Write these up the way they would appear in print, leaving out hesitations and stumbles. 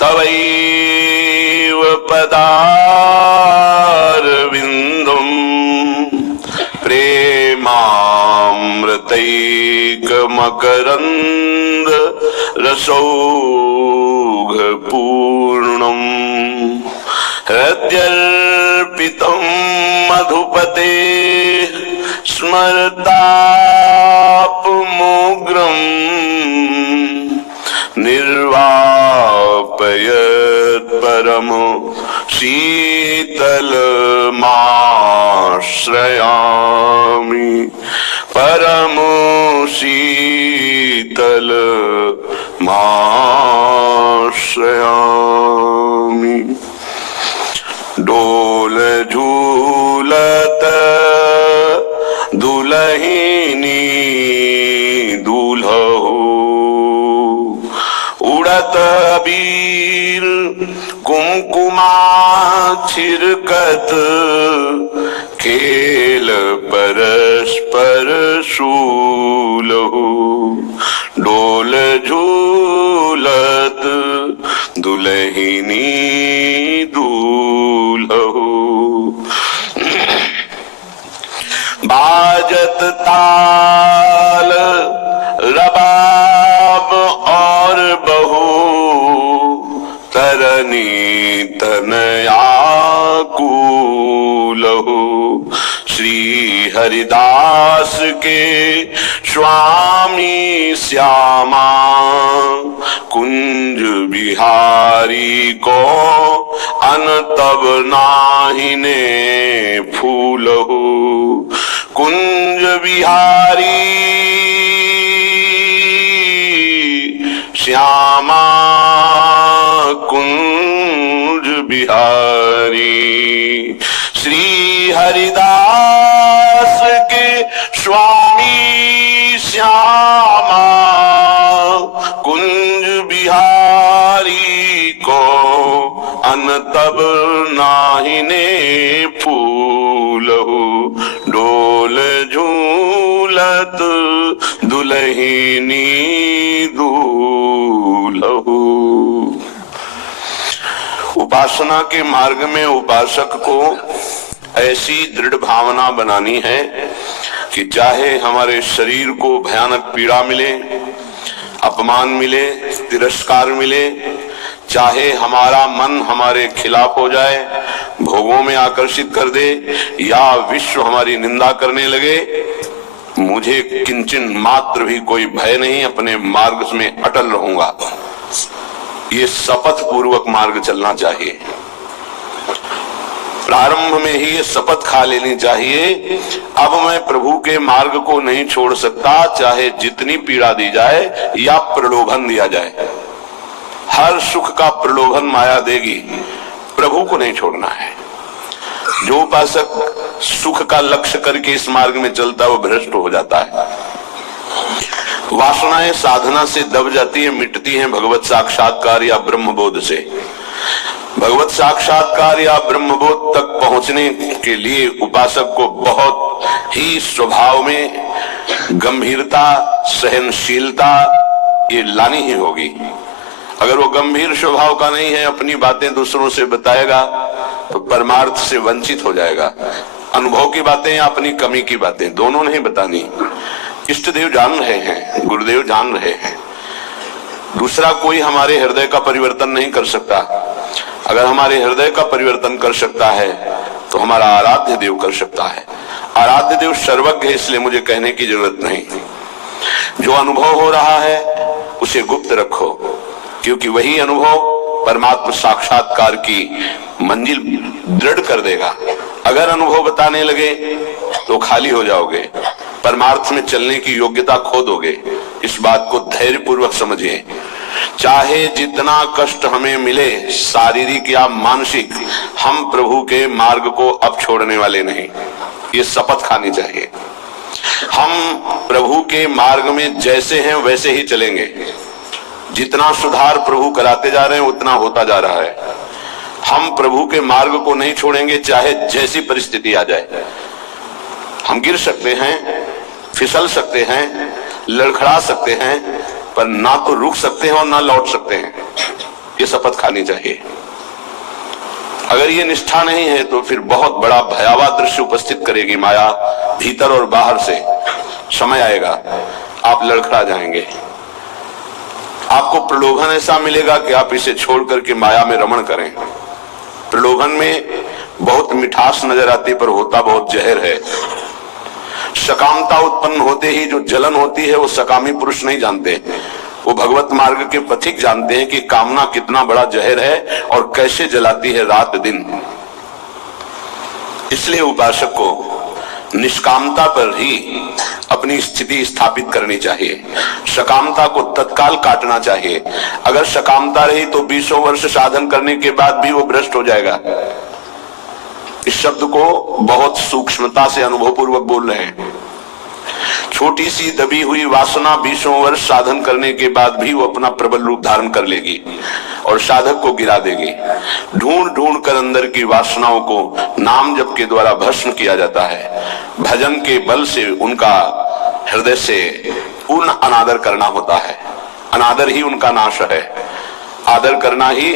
तवैव पदारविन्दम् प्रेमामृतैकमकरन्द रसौघपूर्णम् हृद्यर्पितं मधुपते स्मरतापमोग्रम् निर्वापयत् परम शीतलमाश्रयामि परम शीतलमाश्रयामि। डोल झूलत दुलहिनी दूल्हो उड़त अबीर कुमकुमा छिरकत खेल परस्पर शूलहु। डोल झूलत दुलहिनी दूल्हो बाजत ताल रबाब और बहू तरनी तनयाकुलहु। श्री हरिदास के स्वामी श्यामा कुंज बिहारी को अनतब नाहिने फूलहु। कुंज बिहारी श्यामा कुंज बिहारी श्री हरिदास के स्वामी श्यामा कुंज बिहारी को अनतब नाहिने फूलहु। डोल झूलत दुलहिनी दूल्हो। उपासना के मार्ग में उपासक को ऐसी दृढ़ भावना बनानी है कि चाहे हमारे शरीर को भयानक पीड़ा मिले, अपमान मिले, तिरस्कार मिले, चाहे हमारा मन हमारे खिलाफ हो जाए, भोगों में आकर्षित कर दे या विश्व हमारी निंदा करने लगे, मुझे किंचन मात्र भी कोई भय नहीं, अपने मार्ग में अटल रहूंगा। ये शपथ पूर्वक मार्ग चलना चाहिए। प्रारंभ में ही ये शपथ खा लेनी चाहिए, अब मैं प्रभु के मार्ग को नहीं छोड़ सकता, चाहे जितनी पीड़ा दी जाए या प्रलोभन दिया जाए। हर सुख का प्रलोभन माया देगी, प्रभु को नहीं छोड़ना है। जो उपासक सुख का लक्ष्य करके इस मार्ग में चलता है वो भ्रष्ट हो जाता है। वासनाएं साधना से दब जाती है, मिटती हैं भगवत साक्षात्कार या ब्रह्मबोध से। भगवत साक्षात्कार या ब्रह्मबोध तक पहुंचने के लिए उपासक को बहुत ही स्वभाव में गंभीरता, सहनशीलता ये लानी ही होगी। अगर वो गंभीर स्वभाव का नहीं है, अपनी बातें दूसरों से बताएगा तो परमार्थ से वंचित हो जाएगा। अनुभव की बातें या अपनी कमी की बातें दोनों नहीं बतानी। इष्ट देव जान रहे हैं, गुरुदेव जान रहे हैं, दूसरा कोई हमारे हृदय का परिवर्तन नहीं कर सकता। अगर हमारे हृदय का परिवर्तन कर सकता है तो हमारा आराध्य देव कर सकता है। आराध्य देव सर्वज्ञ है, इसलिए मुझे कहने की जरूरत नहीं। जो अनुभव हो रहा है उसे गुप्त रखो, क्योंकि वही अनुभव परमात्मा साक्षात्कार की मंजिल दृढ़ कर देगा। अगर अनुभव बताने लगे तो खाली हो जाओगे, परमार्थ में चलने की योग्यता खो दोगे। इस बात को धैर्य पूर्वक समझिए। चाहे जितना कष्ट हमें मिले, शारीरिक या मानसिक, हम प्रभु के मार्ग को अब छोड़ने वाले नहीं। ये शपथ खानी चाहिए। हम प्रभु के मार्ग में जैसे हैं वैसे ही चलेंगे। जितना सुधार प्रभु कराते जा रहे हैं उतना होता जा रहा है। हम प्रभु के मार्ग को नहीं छोड़ेंगे, चाहे जैसी परिस्थिति आ जाए। हम गिर सकते हैं, फिसल सकते हैं, लड़खड़ा सकते हैं, पर ना तो रुक सकते हैं और ना लौट सकते हैं। ये शपथ खानी चाहिए। अगर ये निष्ठा नहीं है तो फिर बहुत बड़ा भयावह दृश्य उपस्थित करेगी माया, भीतर और बाहर से। समय आएगा आप लड़खड़ा जाएंगे, आपको प्रलोभन ऐसा मिलेगा कि आप इसे छोड़ करके माया में रमण करें। प्रलोभन में बहुत मिठास नजर आती, पर होता बहुत जहर है। सकामता उत्पन्न होते ही जो जलन होती है वो सकामी पुरुष नहीं जानते, वो भगवत मार्ग के पथिक जानते हैं कि कामना कितना बड़ा जहर है और कैसे जलाती है रात दिन। इसलिए उपासक को निष्कामता पर ही अपनी स्थिति स्थापित करनी चाहिए, सकामता को तत्काल काटना चाहिए। अगर सकामता रही तो 20 वर्ष साधन करने के बाद भी वो भ्रष्ट हो जाएगा। इस शब्द को बहुत सूक्ष्मता से अनुभव पूर्वक बोल रहे हैं। छोटी सी दबी हुई वासना 20 वर्ष साधन करने के बाद भी वो अपना प्रबल रूप धारण कर लेगी और साधक को गिरा देगी। ढूंढ ढूंढ कर अंदर की वासनाओं को नाम जप के द्वारा भस्म किया जाता है। भजन के बल से उनका हृदय से पूर्ण अनादर करना होता है। अनादर ही उनका नाश है, आदर करना ही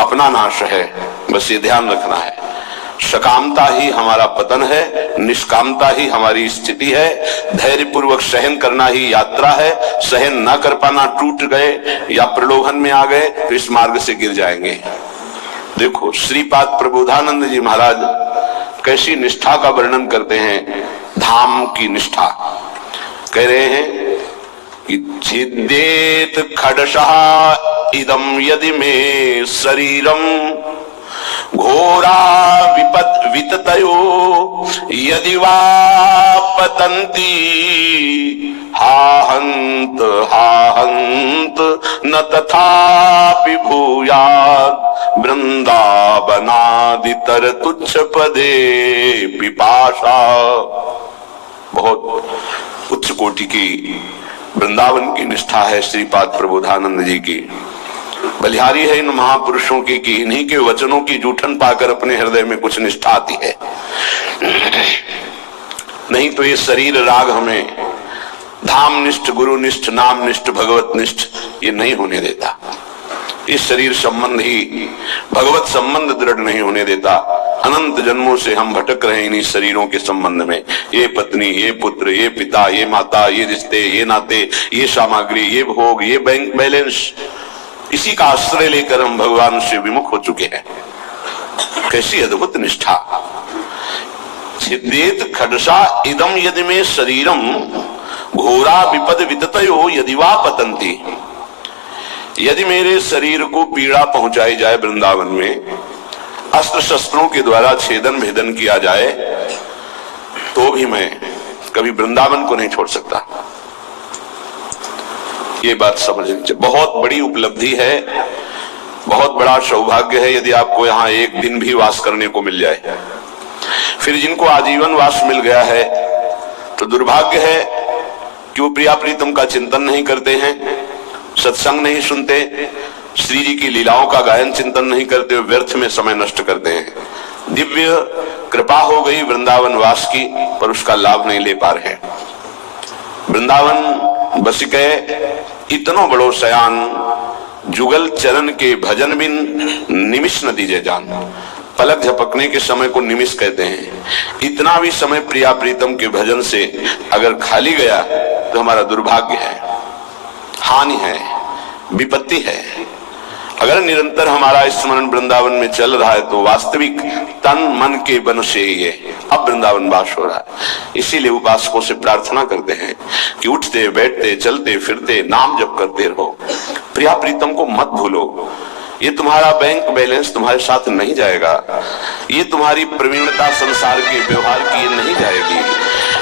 अपना नाश है। बस ये ध्यान रखना है। सकामता ही हमारा पतन है, निष्कामता ही हमारी स्थिति है। धैर्य पूर्वक सहन करना ही यात्रा है। सहन न कर पाना, टूट गए या प्रलोभन में आ गए तो इस मार्ग से गिर जाएंगे। देखो श्रीपाद प्रबोधानंद जी महाराज कैसी निष्ठा का वर्णन करते हैं, धाम की निष्ठा। कह रहे हैं कि छिद्येत खडशः इदं यदि मे शरीरम घोरा विततयो यदि वा पतन्ति हाहंत न तथापि भूयात् वृंदावनादितर तुच्छ पदे पिपाशा। बहुत उच्च कोटि की वृंदावन की निष्ठा है श्रीपाद प्रबोधानंद जी की। बलिहारी है इन महापुरुषों की कि इन्हीं के वचनों की जूठन पाकर अपने हृदय में कुछ निष्ठा आती है। नहीं तो ये शरीर राग हमें धाम निष्ठ, गुरु निष्ठ, नाम निष्ठ, भगवत निष्ठ ये नहीं होने देता। इस शरीर संबंध ही भगवत संबंध दृढ़ नहीं होने देता। अनंत जन्मों से हम भटक रहे इन्हीं शरीरों के संबंध में। ये पत्नी, ये पुत्र, ये पिता, ये माता, ये रिश्ते, ये नाते, ये सामग्री, ये भोग, ये बैंक बैलेंस, इसी का आश्रय लेकर हम भगवान से विमुख हो चुके हैं। कैसी अद्भुत निष्ठा। छिद्येत खडशा इदम यदि में शरीरम घोरा विपद विततयो यदि वा पतंती। यदि मेरे शरीर को पीड़ा पहुंचाई जाए वृंदावन में, अस्त्र शस्त्रों के द्वारा छेदन भेदन किया जाए, तो भी मैं कभी वृंदावन को नहीं छोड़ सकता। ये बात समझ लीजिए। बहुत बड़ी उपलब्धि है, बहुत बड़ा सौभाग्य है यदि आपको यहाँ एक दिन भी वास करने को मिल जाए। फिर जिनको आजीवन वास मिल गया है तो दुर्भाग्य है कि वो प्रिया प्रीतम का चिंतन नहीं करते हैं, सत्संग नहीं सुनते, श्री जी की लीलाओं का गायन चिंतन नहीं करते, व्यर्थ में समय नष्ट करते हैं। दिव्य कृपा हो गई वृंदावन वास की, पर उसका लाभ नहीं ले पा रहे। वृंदावन बस गए इतनो बड़ो सयान, जुगल चरण के भजन बिन निमिष न दीजे जान। पलक झपकने के समय को निमिष कहते हैं। इतना भी समय प्रिया प्रीतम के भजन से अगर खाली गया तो हमारा दुर्भाग्य है, हानि है, विपत्ति है। अगर निरंतर हमारा स्मरण वृंदावन में चल रहा है तो वास्तविक तन मन के बन से ये अब वृंदावन वास हो रहा है। इसीलिए उपासकों से प्रार्थना करते हैं कि उठते बैठते चलते फिरते नाम जप करते रहो। प्रिया प्रीतम को मत भूलो। ये तुम्हारा बैंक बैलेंस तुम्हारे साथ नहीं जाएगा, ये तुम्हारी प्रवीणता संसार के व्यवहार की ये नहीं जाएगी,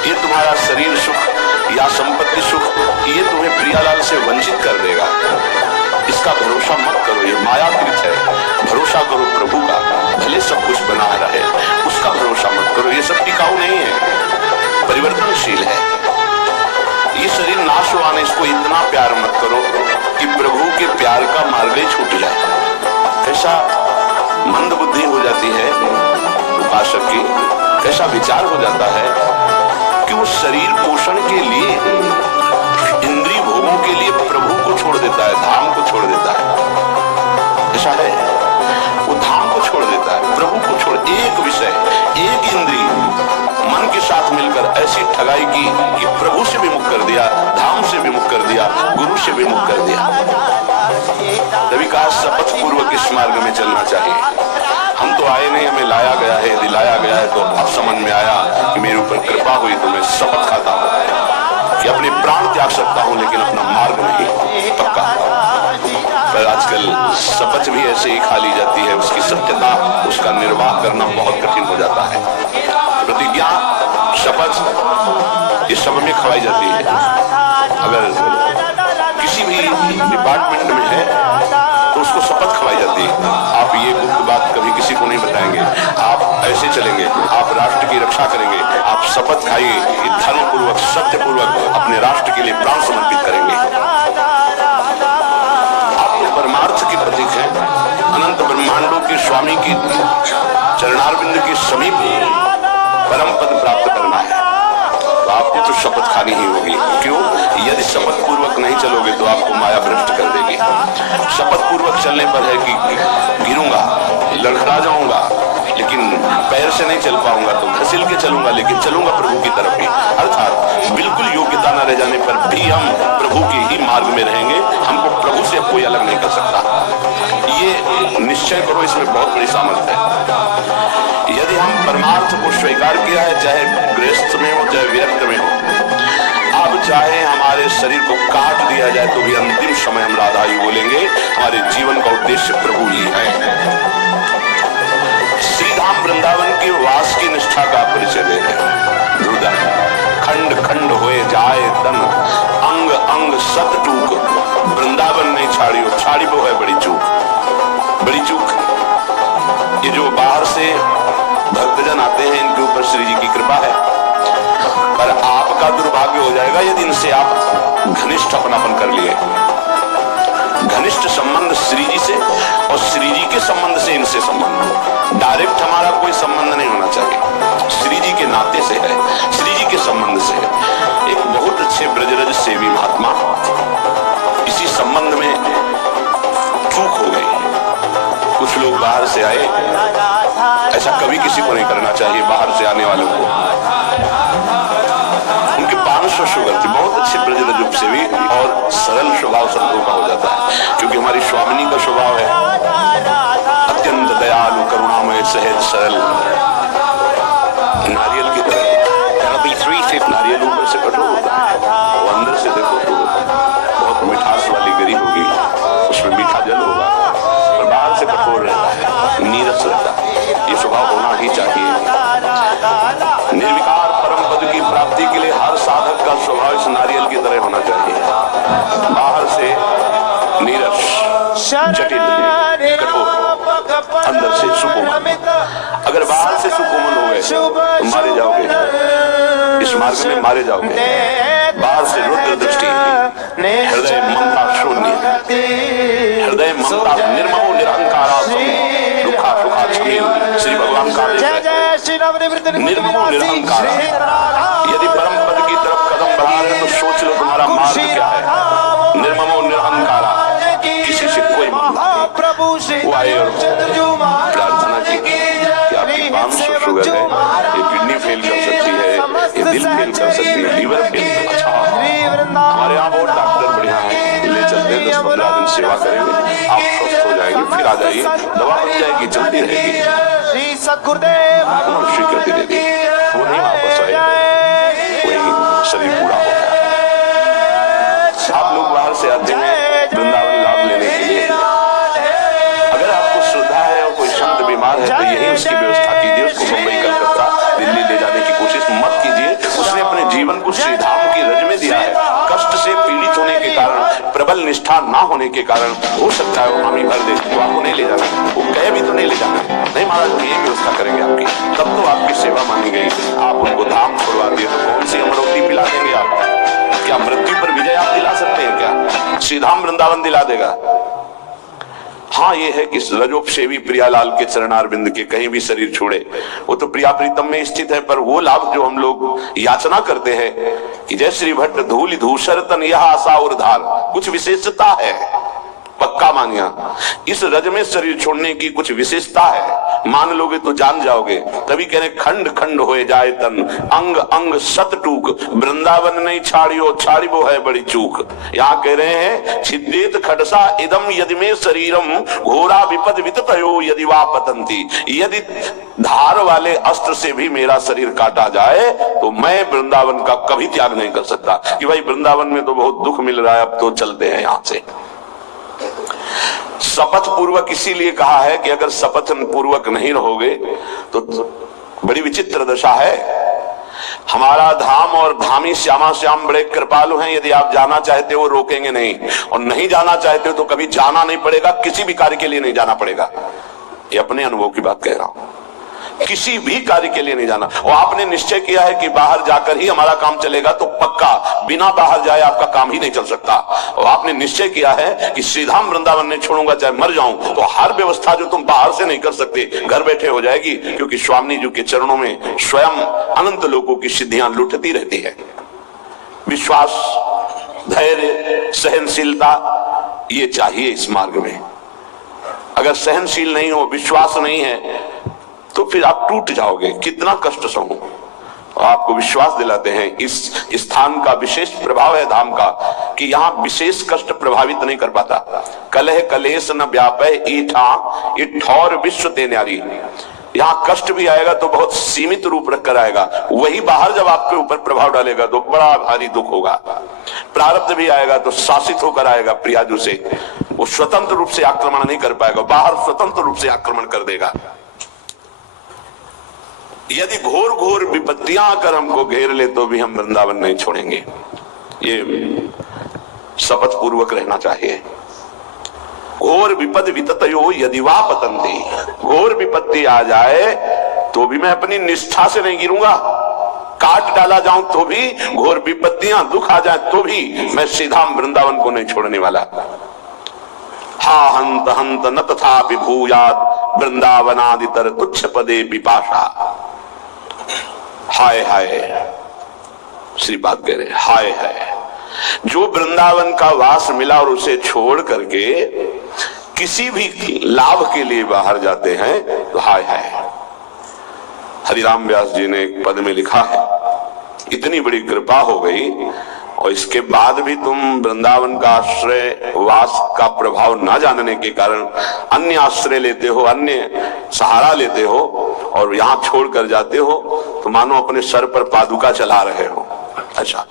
ये तुम्हारा शरीर सुख या संपत्ति सुख ये तुम्हें प्रियालाल से वंचित कर देगा। इसका भरोसा मत करो, ये मायाकृत है। भरोसा करो प्रभु का, भले सब कुछ बना रहे, उसका भरोसा मत करो। ये सब टिकाऊ नहीं है, परिवर्तनशील है। ये शरीर नाश हुआ, इसको इतना प्यार मत करो कि प्रभु के प्यार का मार्ग ही छूट जाए। कैसा मंद बुद्धि हो जाती है उपासक की, कैसा विचार हो जाता है कि वो शरीर पोषण के लिए ठगाई की कि प्रभु से विमुख कर दिया, धाम से विमुख कर दिया, गुरु से विमुख कर दिया। तभी कहा शपथ पूर्वक इस मार्ग में चलना चाहिए। हम तो आए नहीं, हमें लाया गया है, दिलाया गया है। तो अब समझ में आया कि मेरे ऊपर कृपा हुई तो मैं शपथ खाता हूँ कि अपने प्राण त्याग सकता हूँ, लेकिन अपना मार्ग नहीं पक्का। पर आजकल शपथ भी ऐसे ही खा ली जाती है, उसकी सत्यता, उसका निर्वाह करना बहुत कठिन हो जाता है। प्रतिज्ञा, शपथ ये सब में खवाई जाती है। अगर किसी भी डिपार्टमेंट में है तो उसको शपथ खवाई जाती है। आप ये गुप्त बात कभी किसी को नहीं बताएंगे, आप ऐसे चलेंगे, आप राष्ट्र की रक्षा करेंगे, आप शपथ खाइए कि धर्मपूर्वक, सत्यपूर्वक अपने राष्ट्र के लिए प्राण समर्पित करेंगे। आप तो परमार्थ के प्रतीक हैं, अनंत ब्रह्मांडों के स्वामी की चरणारविंद के समीप परम पद प्राप्त करना है, तो आपको तो शपथ खानी ही होगी। क्यों? यदि शपथ पूर्वक नहीं चलोगे तो आपको माया भ्रष्ट कर देगी। शपथ पूर्वक चलने पर है कि गिरूंगा, लड़खड़ा जाऊंगा, लेकिन पैर से नहीं चल पाऊंगा, तो घसील के चलूंगा, लेकिन चलूंगा प्रभु की तरफ ही। अर्थात बिल्कुल योग्यता न रह जाने पर भी हम प्रभु के ही मार्ग में रहेंगे। हमको प्रभु से कोई अलग नहीं कर सकता। ये निश्चय करो, इसमें बहुत बड़ी सामर्थ्य है। यदि हम परमार्थ को स्वीकार किया है, चाहे गृहस्थ में हो चाहे विरक्त में हो, अब चाहे हमारे शरीर को काट दिया जाए तो भी अंतिम समय हम राधा ही बोलेंगे। हमारे जीवन का उद्देश्य प्रभु ही है। श्री धाम वृंदावन के वास की निष्ठा का परिचय दे रहे। रुदन खंड खंड होए जाए तन, अंग अंग सत टूक, वृंदावन नहीं छाड़ियो, छाड़ी वो है बड़ी चूक। बड़ी चूक ये जो बाहर से भक्तजन आते हैं, इनके ऊपर श्री जी की कृपा है, पर आपका दुर्भाग्य हो जाएगा यदि इनसे आप घनिष्ठ अपनापन कर लिए। घनिष्ठ संबंध श्री जी से और श्री जी के संबंध से इनसे संबंध। डायरेक्ट हमारा कोई संबंध नहीं होना चाहिए, श्री जी के नाते से है, श्री जी के संबंध से है। एक बहुत अच्छे ब्रजरज सेवी महात्मा, इसी संबंध में चूक हो गई। कुछ लोग बाहर से आए, ऐसा कभी किसी को नहीं करना चाहिए। बाहर से आने वालों को, उनके 500 शुगर थी, बहुत अच्छे ब्रजरज सेवी और सरल स्वभाव संतों का हो जाता है, क्योंकि हमारी स्वामिनी का स्वभाव है अत्यंत दयालु, करुणामय, सहज, सरल, नारियल की तरह। नारियल ऊपर से कठोर होता है, वो अंदर से देखो तो बहुत मिठास वाली गरी होगी, उसमें मीठा जल होगा, और बाहर से कठोर रहता है, नीरस रहता है। ये स्वभाव होना ही चाहिए। निर्विकार परम पद की प्राप्ति के लिए हर साधक का स्वभाव इस नारियल की तरह होना चाहिए। बाहर से नीरस, जटिल, कठोर, अंदर से सुकोमल। अगर बाहर से सुकोमल हो गए तो मारे जाओगे, इस मार्ग में मारे जाओगे। बाहर से रुद्र दृष्टि, हृदय ममता शून्य, हृदय ममता निर्ममो निरहंकारा, दुखा सुखा क्षमी, श्री भगवान का निर्ममो निरहंकारा। यदि परम पद की तरफ कदम बढ़ा रहे तो सोच लो तुम्हारा मार्ग क्या है। निर्ममो निरहंकारा, किसी से कोई वो आए और प्रार्थना की कि आपकी 500 शुगर है, ये किडनी फेल कर सकती है, ये दिल फेल कर सकती है, लीवर फेल। अच्छा, हमारे यहाँ बहुत डॉक्टर बढ़िया है, ले चलते हैं, 10-15 दिन सेवा करेंगे, आप स्वस्थ हो जाएंगे, फिर आ जाइए, दवा बन जाएगी, चलती रहेगी। उन्होंने स्वीकृति दे दी, वो नहीं वापस आए, वही शरीर पूरा हो गया। आप लोग बाहर से आते हैं वृंदावन लाभ लेने के लिए, अगर आपको श्रद्धा है और कोई संत बीमार है तो यही उसकी व्यवस्था कीजिए, उसको मुंबई, कलकत्ता, दिल्ली ले जाने की कोशिश मत कीजिए। उसने अपने जीवन को श्री धाम की रज में दिया है। कष्ट से पीड़ित होने के कारण, प्रबल निष्ठा ना होने के कारण हो सकता है वो हामी भर दे, तो आपको नहीं ले जाना, वो कहे भी तो नहीं ले जाना। नहीं महाराज, ये व्यवस्था करेंगे आपकी, तब तो आपकी सेवा मानी गई। आप उनको धाम छोड़वा दिए तो कौन सी अमरोक्ति पिला देंगे आप? क्या मृत्यु पर विजय आप दिला सकते हैं क्या? श्रीधाम वृंदावन दिला देगा। हाँ, ये है कि रजोपसेवी प्रियालाल के चरणारविंद के कहीं भी शरीर छोड़े, वो तो प्रिया प्रीतम में स्थित है। पर वो लाभ जो हम लोग याचना करते हैं कि जय श्री भट्ट धूलि धूसर तन यह आशा उर्धार, कुछ विशेषता है, पक्का मानिया। इस रज में शरीर छोड़ने की कुछ विशेषता है, मान लोगे तो जान जाओगे। तभी कह रहे खंड खंड होए जाए तन, अंग अंग सत टूक, वृंदावन नहीं छाड़ियो छाड़ी वो है बड़ी चूक। यहाँ कह रहे हैं छिद्देत खडसा इदम यदि में शरीरम घोरा विपद विततयो यदि वा पतंती। यदि धार वाले अस्त्र से भी मेरा शरीर काटा जाए तो मैं वृंदावन का कभी त्याग नहीं कर सकता कि भाई वृंदावन में तो बहुत दुख मिल रहा है, अब तो चलते हैं यहां से। शपथ पूर्वक इसीलिए कहा है कि अगर शपथ पूर्वक नहीं रहोगे तो बड़ी विचित्र दशा है। हमारा धाम और धामी श्यामा श्याम बड़े कृपालु हैं, यदि आप जाना चाहते हो रोकेंगे नहीं, और नहीं जाना चाहते हो तो कभी जाना नहीं पड़ेगा, किसी भी कार्य के लिए नहीं जाना पड़ेगा। ये अपने अनुभव की बात कह रहा हूं, किसी भी कार्य के लिए नहीं जाना। और आपने निश्चय किया है कि बाहर जाकर ही हमारा काम चलेगा तो पक्का बिना बाहर जाए आपका काम ही नहीं चल सकता। और आपने निश्चय किया है कि श्रीधाम वृंदावन नहीं छोड़ूंगा चाहे मर जाऊं, तो हर व्यवस्था जो तुम बाहर से नहीं कर सकते घर बैठे हो जाएगी, क्योंकि स्वामी जी के चरणों में स्वयं अनंत लोगों की सिद्धियां लुटती रहती है। विश्वास, धैर्य, सहनशीलता ये चाहिए इस मार्ग में। अगर सहनशील नहीं हो, विश्वास नहीं है, तो फिर आप टूट जाओगे। कितना कष्ट सहूं। आपको विश्वास दिलाते हैं इस स्थान का विशेष प्रभाव है धाम का कि यहाँ विशेष कष्ट प्रभावित नहीं कर पाता। कलह कलेश न व्यापय ईठा इठौर विश्व ते न्यारी। यहाँ कष्ट भी आएगा तो बहुत सीमित रूप रखकर आएगा, वही बाहर जब आपके ऊपर प्रभाव डालेगा तो बड़ा भारी दुख होगा। प्रारब्ध भी आएगा तो शासित होकर आएगा प्रियाजू से, वो स्वतंत्र रूप से आक्रमण नहीं कर पाएगा, बाहर स्वतंत्र रूप से आक्रमण कर देगा। यदि घोर घोर विपत्तियां आकर हमको घेर ले तो भी हम वृंदावन नहीं छोड़ेंगे। ये शपथ पूर्वक रहना चाहिए। घोर विपद विततयो यदि वा पतंती, घोर विपत्ति आ जाए तो भी मैं अपनी निष्ठा से नहीं गिरूंगा। काट डाला जाऊं तो भी, घोर विपत्तियां दुख आ जाए तो भी मैं श्रीधाम वृंदावन को नहीं छोड़ने वाला। हा हंत हंत न तथापि भूयात् वृंदावनादितर तुच्छ पदे पिपाशा। हाय हाय, श्रीपाद कह रहे हाय हाय, जो वृंदावन का वास मिला और उसे छोड़ करके किसी भी लाभ के लिए बाहर जाते हैं तो हाय हाय। हरिराम व्यास जी ने एक पद में लिखा है, इतनी बड़ी कृपा हो गई और इसके बाद भी तुम वृंदावन का आश्रय वास का प्रभाव न जानने के कारण अन्य आश्रय लेते हो, अन्य सहारा लेते हो और यहाँ छोड़ कर जाते हो तो मानो अपने सर पर पादुका चला रहे हो। अच्छा,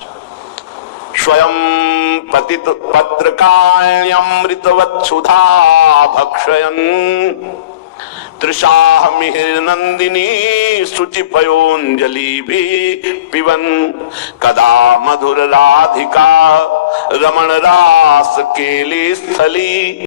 स्वयं पतित पत्रकाण्यमृतवत् सुधा भक्षयन् तृषाह मिहिर नंदिनी शुचिपयोंजलि भी पिबन कदा मधुर राधिका रमण रास केली स्थली।